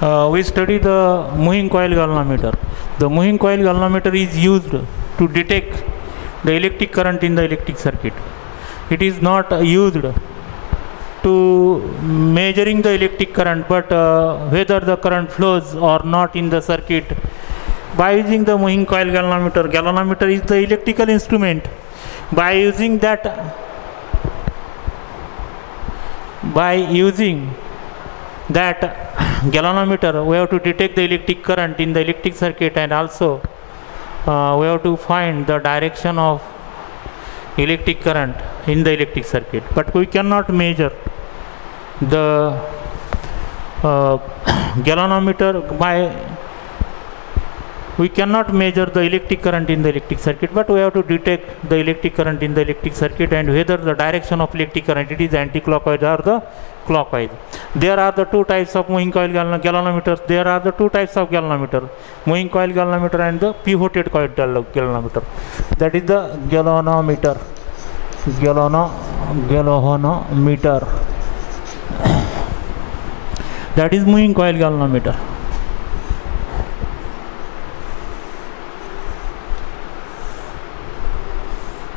We study the moving coil galvanometer. The moving coil galvanometer is used to detect the electric current in the electric circuit. It is not used to measuring the electric current, but whether the current flows or not in the circuit. By using the moving coil galvanometer, galvanometer is the electrical instrument. By using that, galvanometer, we have to detect the electric current in the electric circuit, and also we have to find the direction of electric current in the electric circuit. But we cannot measure the galvanometer by we cannot measure the electric current in the electric circuit, but we have to detect the electric current in the electric circuit and whether the direction of electric current, it is anti-clockwise or the clockwise. There are the two types of moving coil galvanometers. There are the two types of galvanometer, moving coil galvanometer and the pivoted coil galvanometer. That is the galvanometer. That is moving coil galvanometer.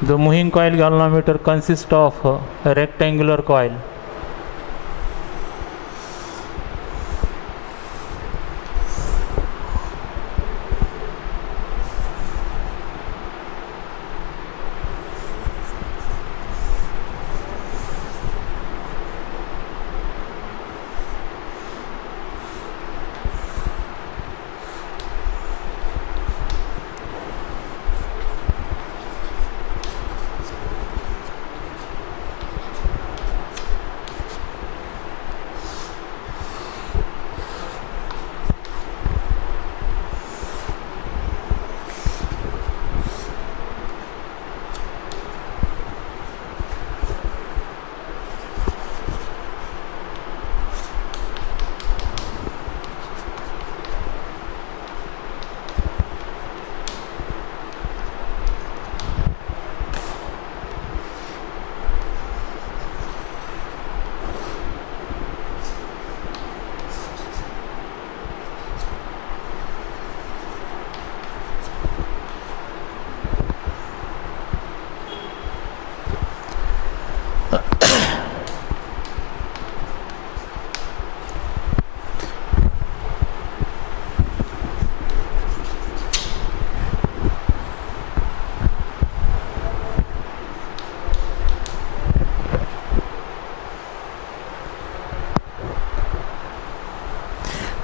The moving coil galvanometer consists of a rectangular coil.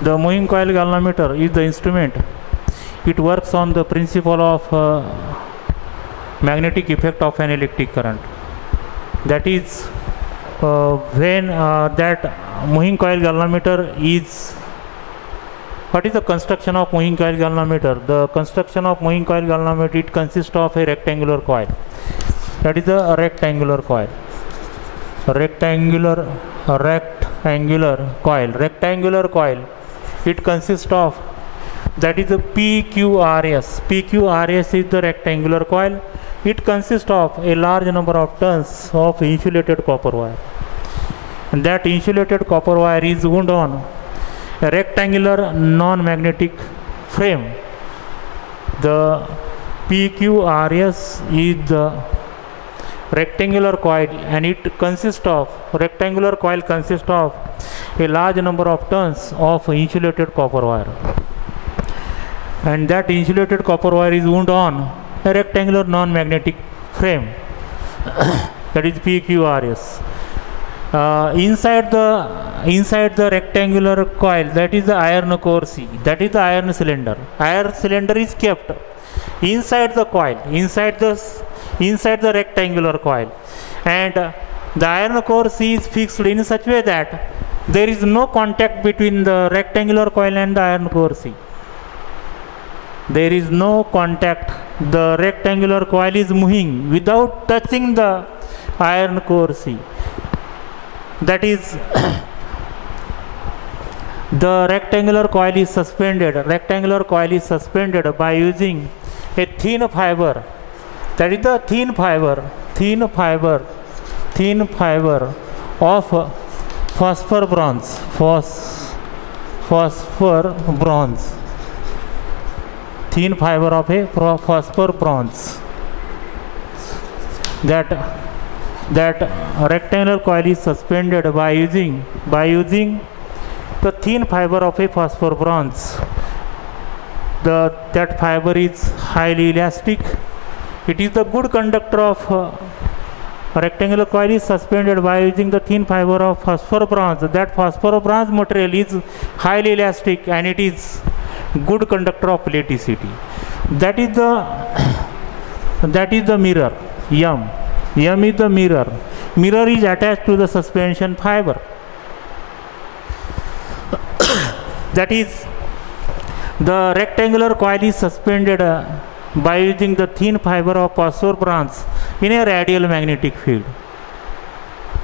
The moving coil galvanometer is the instrument. It works on the principle of magnetic effect of an electric current. That is, when that moving coil galvanometer is, what is the construction of moving coil galvanometer? The construction of moving coil galvanometer, it consists of a rectangular coil. That is a rectangular coil. Rectangular coil. It consists of, that is a PQRS. PQRS is the rectangular coil. It consists of a large number of turns of insulated copper wire. And that insulated copper wire is wound on a rectangular non-magnetic frame. The PQRS is the rectangular coil, and rectangular coil consists of a large number of turns of insulated copper wire, and that insulated copper wire is wound on a rectangular non-magnetic frame. That is PQRS. Inside the rectangular coil, that is the iron core C, that is the iron cylinder. Iron cylinder is kept inside the coil, inside the rectangular coil, and the iron core C is fixed in such way that there is no contact between the rectangular coil and the iron core C. There is no contact. The rectangular coil is moving without touching the iron core C. That is, the rectangular coil is suspended. Rectangular coil is suspended by using a thin fiber. That is the thin fiber of phosphor bronze phosphor bronze, thin fiber of a phosphor bronze. That rectangular coil is suspended by using the thin fiber of a phosphor bronze. That fiber is highly elastic. It is the good conductor of a rectangular coil is suspended by using the thin fiber of phosphor bronze. That phosphor bronze material is highly elastic and it is good conductor of electricity. That is the mirror. M is the mirror. Mirror is attached to the suspension fiber. That is, the rectangular coil is suspended by using the thin fiber of phosphor bronze in a radial magnetic field.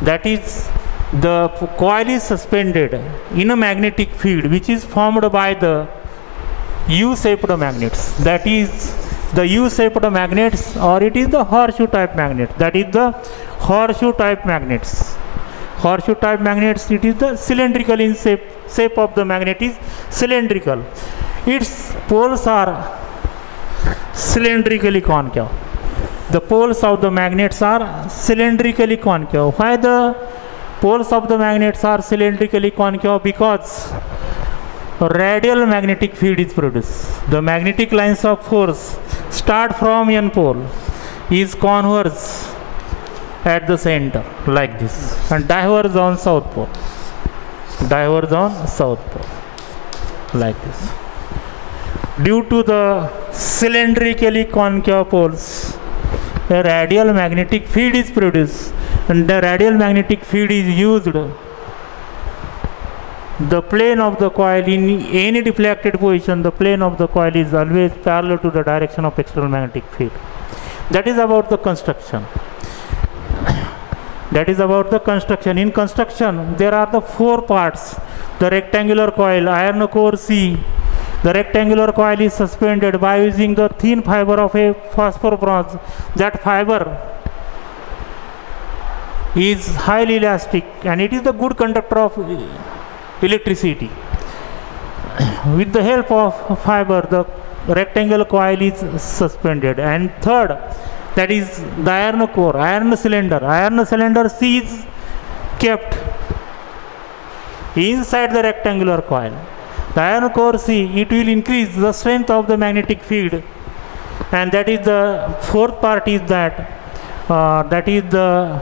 That is, the coil is suspended in a magnetic field which is formed by the U-shaped magnets. That is the U-shaped magnets, or it is the horseshoe type magnet. That is the horseshoe type magnets. Horseshoe type magnets, it is the cylindrical in shape of the magnet is cylindrical. Its poles are cylindrically concave. The poles of the magnets are cylindrically concave. Why the poles of the magnets are cylindrically concave? Because radial magnetic field is produced. The magnetic lines of force start from N pole, is converge at the center like this and diverge on south pole. Diverge on south pole like this. Due to the cylindrically concave poles, a radial magnetic field is produced, and the radial magnetic field is used. The plane of the coil in any deflected position, the plane of the coil is always parallel to the direction of external magnetic field. That is about the construction. That is about the construction. In construction, there are the four parts. The rectangular coil, iron core C. The rectangular coil is suspended by using the thin fiber of a phosphor bronze. That fiber is highly elastic and it is the good conductor of electricity. With the help of fiber, the rectangular coil is suspended. And third, that is the iron core, iron cylinder. Iron cylinder C is kept inside the rectangular coil. The iron core C, it will increase the strength of the magnetic field, and that is the fourth part is that is the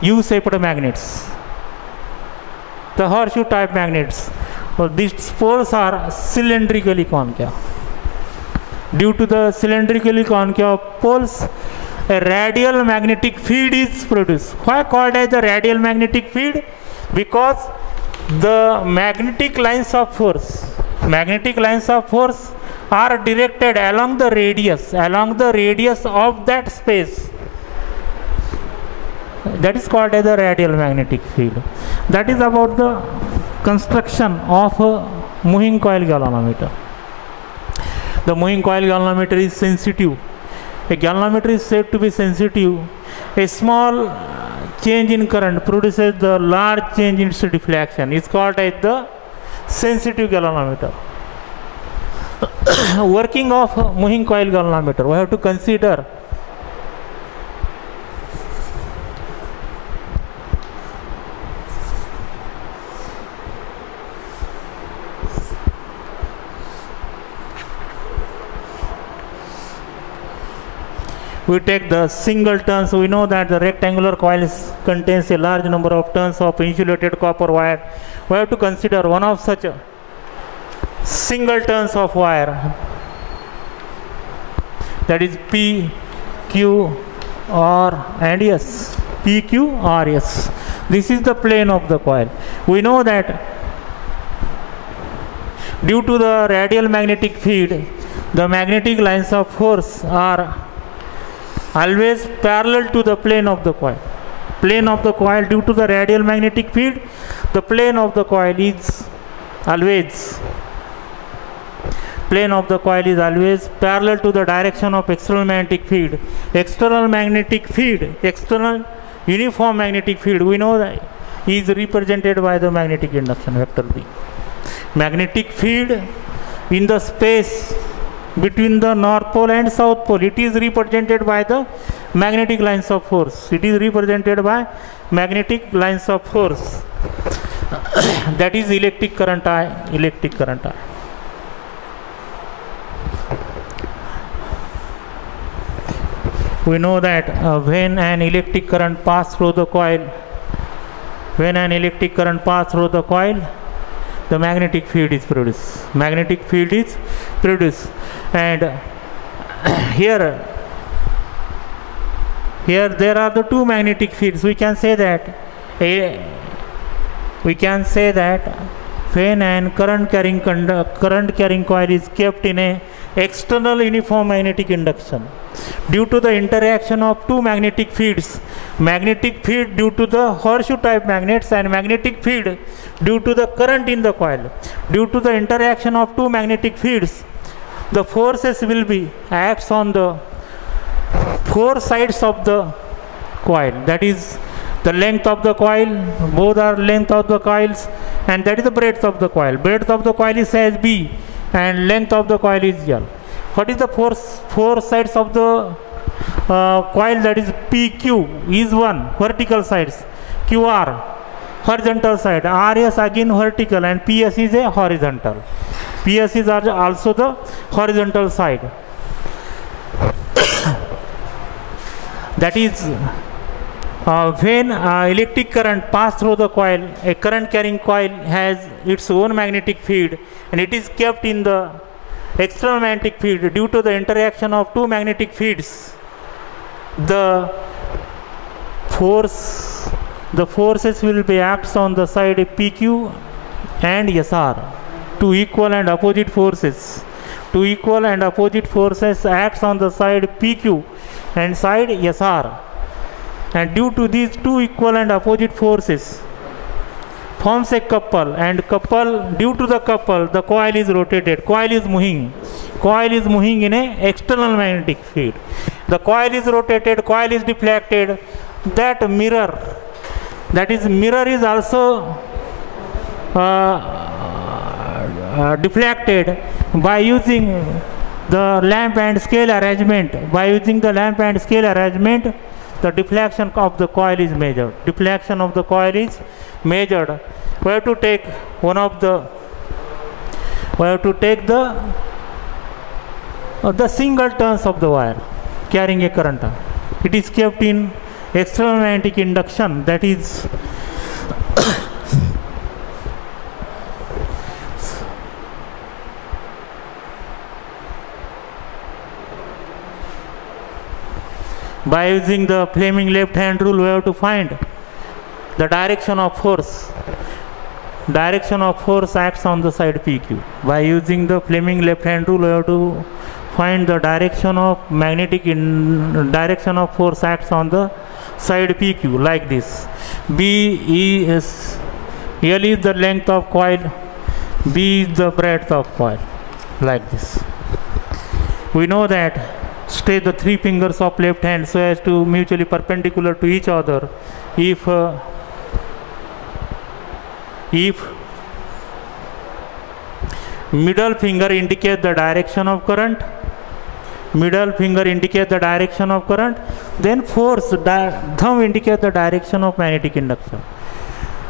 U-shaped magnets, the horseshoe type magnets. These poles are cylindrically concave. Due to the cylindrically concave poles, a radial magnetic field is produced. Why called as the radial magnetic field? Because the magnetic lines of force are directed along the radius of that space. That is called as the radial magnetic field. That is about the construction of a moving coil galvanometer. The moving coil galvanometer is sensitive. A galvanometer is said to be sensitive. A small change in current produces the large change in its deflection. It's called as the sensitive galvanometer. Working of moving coil galvanometer, we have to consider we take the single turns. We know that the rectangular coil contains a large number of turns of insulated copper wire. We have to consider one of such single turns of wire, that is P, Q, R and S. P, Q, R, S. This is the plane of the coil. We know that due to the radial magnetic field, the magnetic lines of force are always parallel to the plane of the coil. Plane of the coil, due to the radial magnetic field, the plane of the coil is always parallel to the direction of external magnetic field. External uniform magnetic field, we know that is represented by the magnetic induction vector B. Magnetic field in the space between the North Pole and South Pole, it is represented by the magnetic lines of force. It is represented by magnetic lines of force. That is electric current I. Electric current I. We know that when an electric current passes through the coil, the magnetic field is produced. Magnetic field is produced, and here there are the two magnetic fields. We can say that when an current carrying coil is kept in a external uniform magnetic induction, due to the interaction of two magnetic fields, magnetic field due to the horseshoe type magnets and magnetic field due to the current in the coil, due to the interaction of two magnetic fields, the forces will be acts on the four sides of the coil. That is the length of the coil, both are length of the coils, and that is the breadth of the coil. Breadth of the coil is as B and length of the coil is L. What is the four sides of the coil? That is PQ is one vertical sides, QR horizontal side, RS again vertical, and PS is a horizontal. PS is also the horizontal side. That is when electric current passes through the coil, a current carrying coil has its own magnetic field and it is kept in the external magnetic field. Due to the interaction of two magnetic fields, the forces will be acts on the side PQ and SR. Two equal and opposite forces acts on the side PQ and side SR, and due to these two equal and opposite forces forms a couple, and due to the couple the coil is rotated, coil is moving in a external magnetic field. The coil is rotated, coil is deflected. That mirror is also deflected by using the lamp and scale arrangement. The deflection of the coil is measured. We have to take the single turns of the wire carrying a current. It is kept in external magnetic induction. That is by using the Fleming left hand rule, we have to find the direction of force. Direction of force acts on the side PQ. By using the Fleming left hand rule, we have to find the direction of direction of force acts on the side PQ, like this. L is the length of coil, B is the breadth of coil, like this. We know that stretch the three fingers of left hand so as to mutually perpendicular to each other. If middle finger indicates the direction of current, then force, thumb indicates the direction of magnetic induction.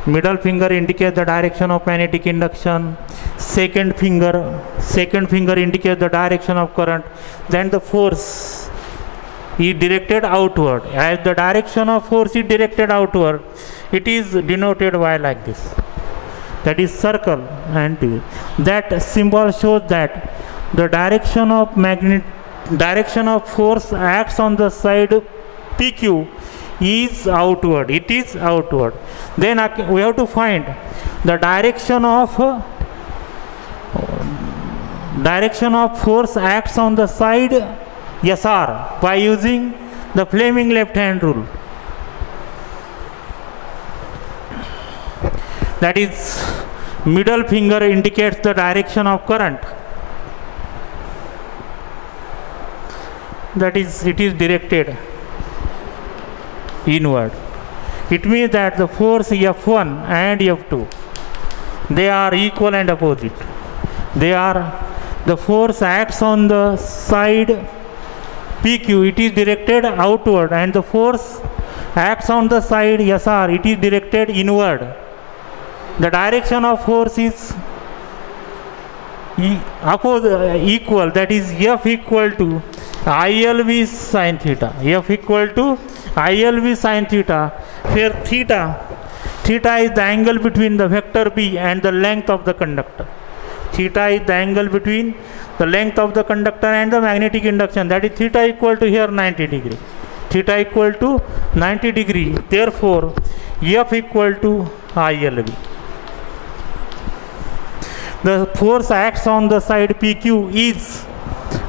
Middle finger indicates the direction of magnetic induction, second finger indicates the direction of current, then the force is directed outward. As the direction of force is directed outward, it is denoted by like this. That is circle, and that symbol shows that the direction of force acts on the side PQ is outward. It is outward. Then we have to find the direction of force acts on the side SR by using the Fleming left hand rule. That is, middle finger indicates the direction of current. That is, it is directed inward. It means that the force F1 and F2 they are equal and opposite. They are, the force acts on the side PQ, it is directed outward, and the force acts on the side SR, it is directed inward. The direction of force is equal, that is F equal to ILV sin theta. F equal to ILV sin theta, where theta is the angle between the vector B and the length of the conductor. Theta is the angle between the length of the conductor and the magnetic induction, that is theta equal to here 90 degree. Theta equal to 90 degree. Therefore, F equal to ILV. The force acts on the side PQ is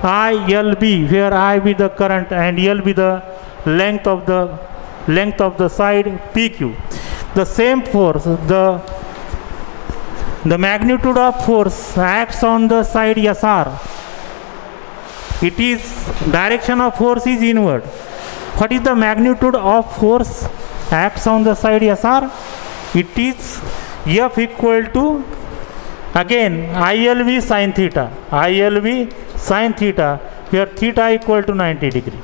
ILB, where I be the current and L be the length of the side PQ. The same force, the magnitude of force acts on the side SR. It is, direction of force is inward. What is the magnitude of force acts on the side SR? It is F equal to, again, ILV sin theta. ILV sin theta, where theta equal to 90 degree.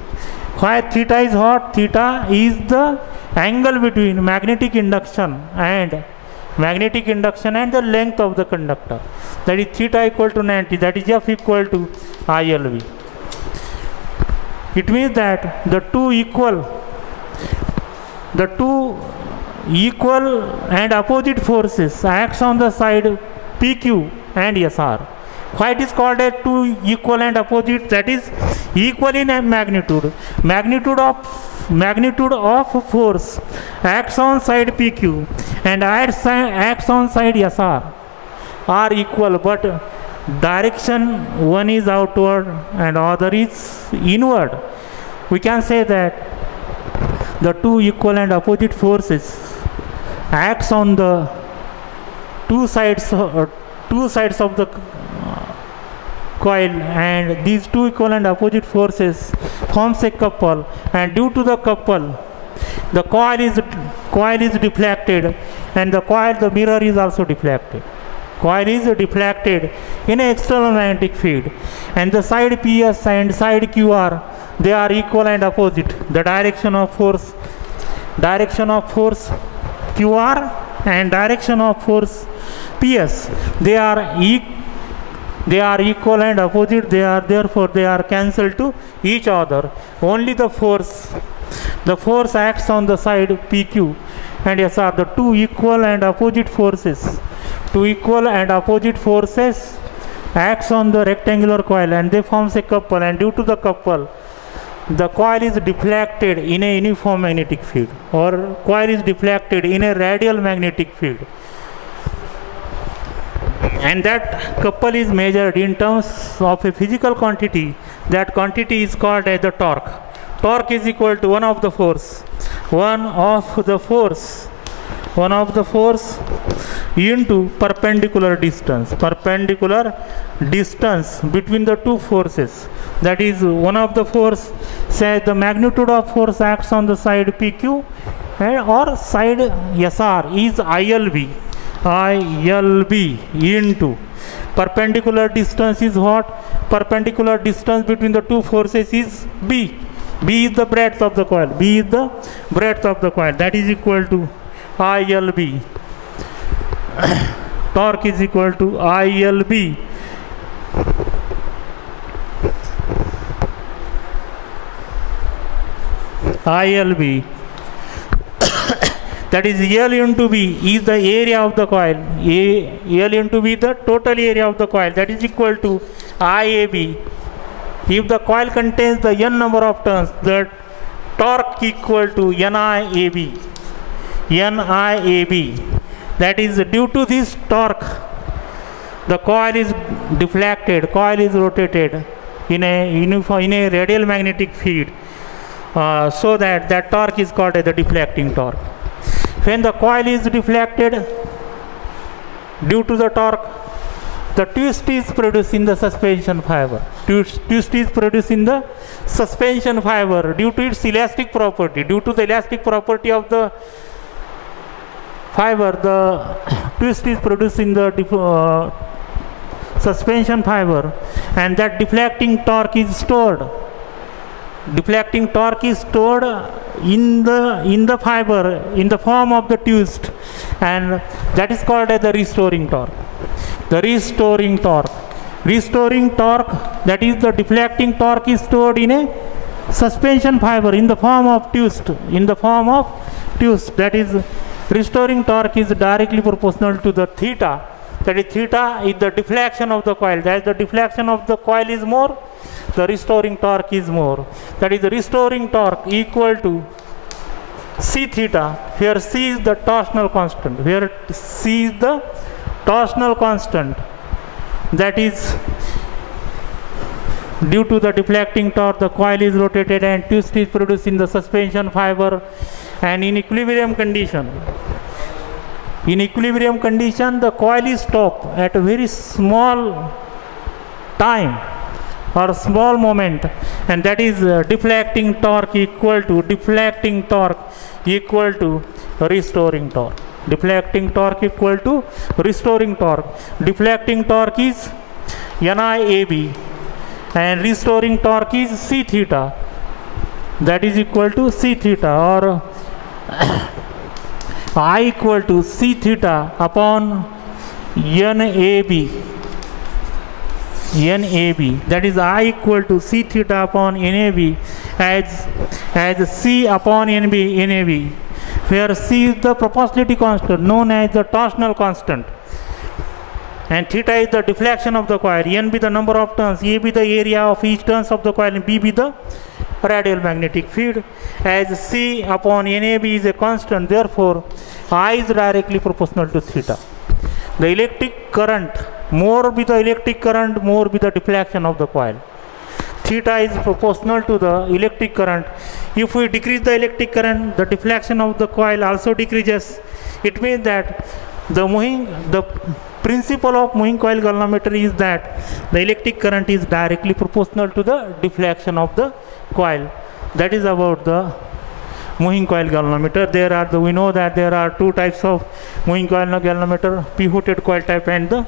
Why theta is what? Theta is the angle between magnetic induction and the length of the conductor. That is theta equal to 90. That is F equal to ILV. It means that the two equal and opposite forces acts on the side PQ and SR. Why it is called as two equal and opposite? That is equal in magnitude. Magnitude of force acts on side PQ and acts on side SR are equal, but direction one is outward and other is inward. We can say that the two equal and opposite forces acts on the two sides of the coil, and these two equal and opposite forces forms a couple, and due to the couple the coil is deflected, and the mirror is also deflected. Coil is deflected in an external magnetic field, and the side PS and side QR, they are equal and opposite. The direction of force QR and direction of force PS, they are equal and opposite. Therefore they are cancelled to each other. Only the force acts on the side PQ and SR. The two equal and opposite forces acts on the rectangular coil, and they forms a couple, and due to the couple the coil is deflected in a uniform magnetic field, or coil is deflected in a radial magnetic field, and that couple is measured in terms of a physical quantity. That quantity is called as the torque. Torque is equal to one of the force into perpendicular distance between the two forces. That is, one of the force, say the magnitude of force acts on the side PQ or side SR is ILB into perpendicular distance is what? Perpendicular distance between the two forces is B. B is the breadth of the coil. That is equal to ILB. Torque is equal to ILB that is L into B is the area of the coil. L into B the total area of the coil. That is equal to IAB. If the coil contains the n number of turns, the torque equal to NIAB. That is, due to this torque, the coil is deflected, coil is rotated in a radial magnetic field, so that torque is called as the deflecting torque. When the coil is deflected due to the torque, the twist is produced in the suspension fiber. Twist is produced in the suspension fiber due to its elastic property. Due to the elastic property of the fiber, the twist is produced in the suspension fiber, and that deflecting torque is stored. Deflecting torque is stored in the fiber in the form of the twist, and that is called as the restoring torque. The restoring torque. Restoring torque, that is the deflecting torque, is stored in a suspension fiber in the form of twist. In the form of twist, that is, restoring torque is directly proportional to the theta. That is, theta is the deflection of the coil. As the deflection of the coil is more, the restoring torque is more. That is, the restoring torque equal to c theta, where c is the torsional constant, where c is the torsional constant. That is, due to the deflecting torque, the coil is rotated and twist is produced in the suspension fiber, and in equilibrium condition. In equilibrium condition, the coil is stopped at a very small time or small moment, and that is deflecting torque equal to restoring torque. Deflecting torque equal to restoring torque. Deflecting torque is NIAB and restoring torque is c theta. That is equal to c theta, or I equal to c theta upon NAB. That is, I equal to c theta upon NAB as c upon NAB, where c is the proportionality constant known as the torsional constant, and theta is the deflection of the coil, n be the number of turns, a be the area of each turns of the coil, and b be the radial magnetic field. As c upon NAB is a constant, therefore I is directly proportional to theta. The electric current, more be the electric current, more be the deflection of the coil. Theta is proportional to the electric current. If we decrease the electric current, the deflection of the coil also decreases. It means that the principle of moving coil galvanometer is that the electric current is directly proportional to the deflection of the coil. That is about the moving coil galvanometer. We know that there are two types of moving coil galvanometer: pivoted coil type and the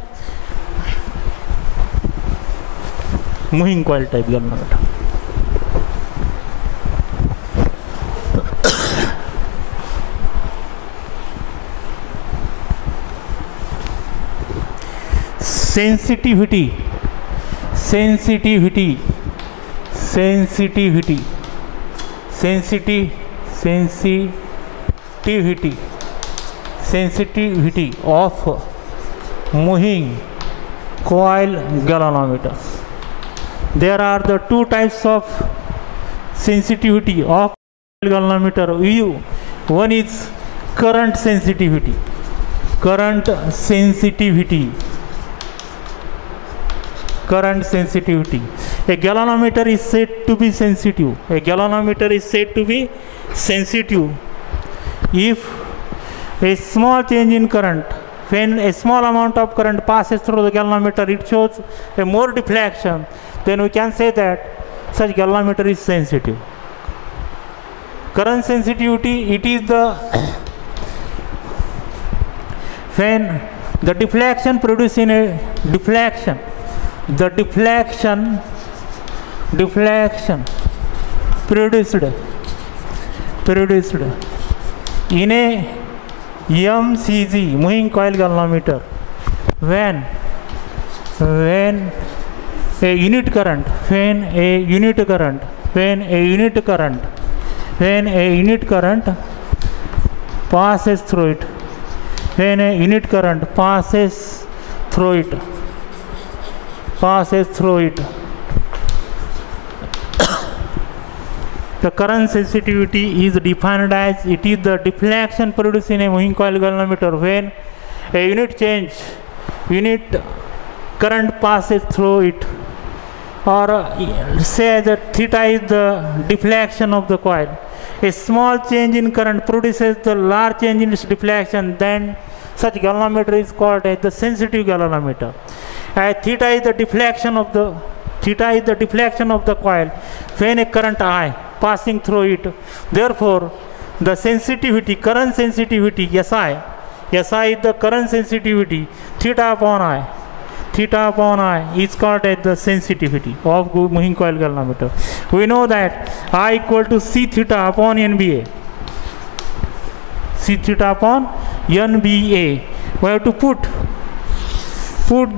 moving coil type galvanometer. Sensitivity. Sensitivity of moving coil galvanometer. There are the two types of sensitivity of galvanometer. One is current sensitivity. A galvanometer is said to be sensitive. If a small change in current, when a small amount of current passes through the galvanometer, it shows a more deflection, then we can say that such galvanometer is sensitive. Current sensitivity, it is when the deflection produced in a deflection produced in a MCG, moving coil galvanometer, when a unit current passes through it, the current sensitivity is defined as it is the deflection produced in a moving coil galvanometer when a unit current passes through it, or say that theta is the deflection of the coil. A small change in current produces the large change in its deflection, then such galvanometer is called as the sensitive galvanometer. Theta is the deflection of the coil when a current I passing through it. Therefore, the sensitivity, current sensitivity SI, SI is the current sensitivity. Theta upon I. Theta upon I is called as the sensitivity of moving coil galvanometer. We know that I equal to C theta upon NBA. C theta upon NBA. We have to put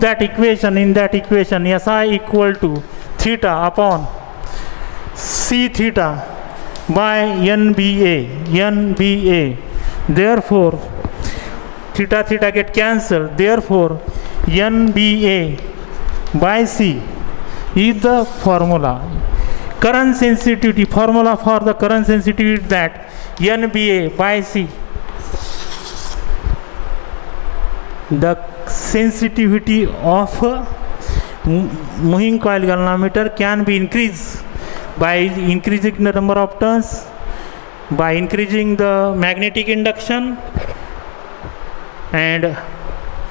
that equation in that equation. SI equal to theta upon C theta by NBA. Therefore, theta get cancelled. Therefore, NBA by C is the formula. Current sensitivity, formula for the current sensitivity is that NBA by C. The sensitivity of moving coil galvanometer can be increased by increasing the number of turns, by increasing the magnetic induction, and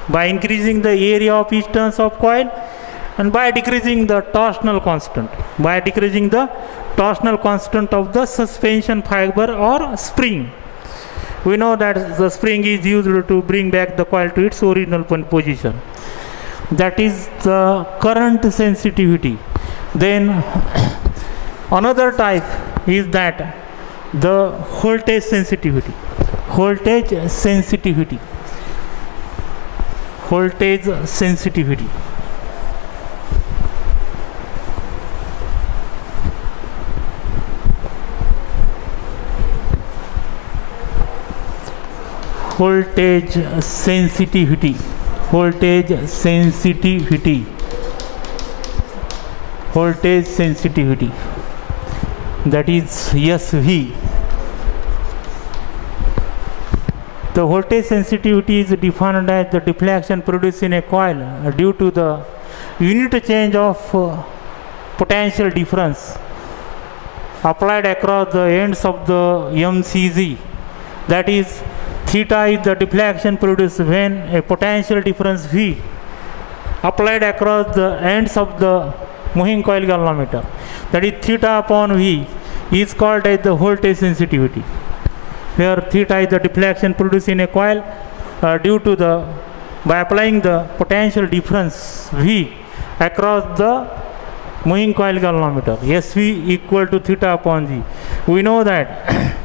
by increasing the area of each turns of coil, and by decreasing the torsional constant, of the suspension fiber or spring. We know that the spring is used to bring back the coil to its original position. That is the current sensitivity. Then another type is that the voltage sensitivity. Voltage sensitivity. Voltage sensitivity. Voltage sensitivity. Voltage sensitivity. Voltage sensitivity. That is SV. The voltage sensitivity is defined as the deflection produced in a coil due to the unit change of potential difference applied across the ends of the MCZ. That is, theta is the deflection produced when a potential difference V applied across the ends of the moving coil galvanometer. That is, theta upon V is called as the voltage sensitivity, where theta is the deflection produced in a coil due to by applying the potential difference V across the moving coil galvanometer. SV equal to theta upon G. We know that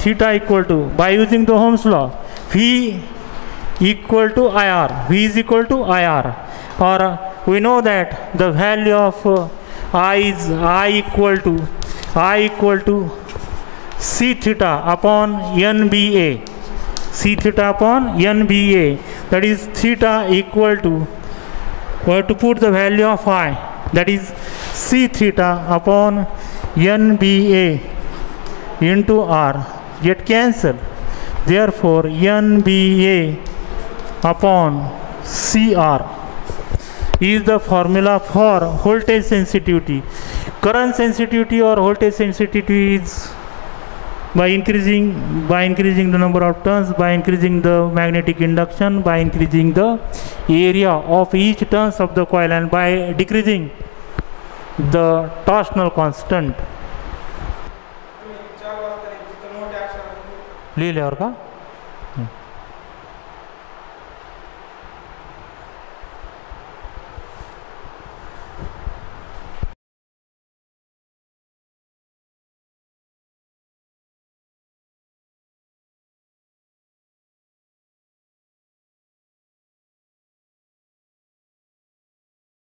theta equal to, by using the Ohm's law, V equal to IR. V is equal to IR. Or we know that the value of I is I equal to C theta upon NBA. C theta upon NBA. That is, theta equal to, we have to put the value of I. That is C theta upon NBA into R. Get cancelled. Therefore, NBA upon CR is the formula for voltage sensitivity. Current sensitivity or voltage sensitivity is by increasing the number of turns, by increasing the magnetic induction, by increasing the area of each turns of the coil, and by decreasing the torsional constant. ले ले और का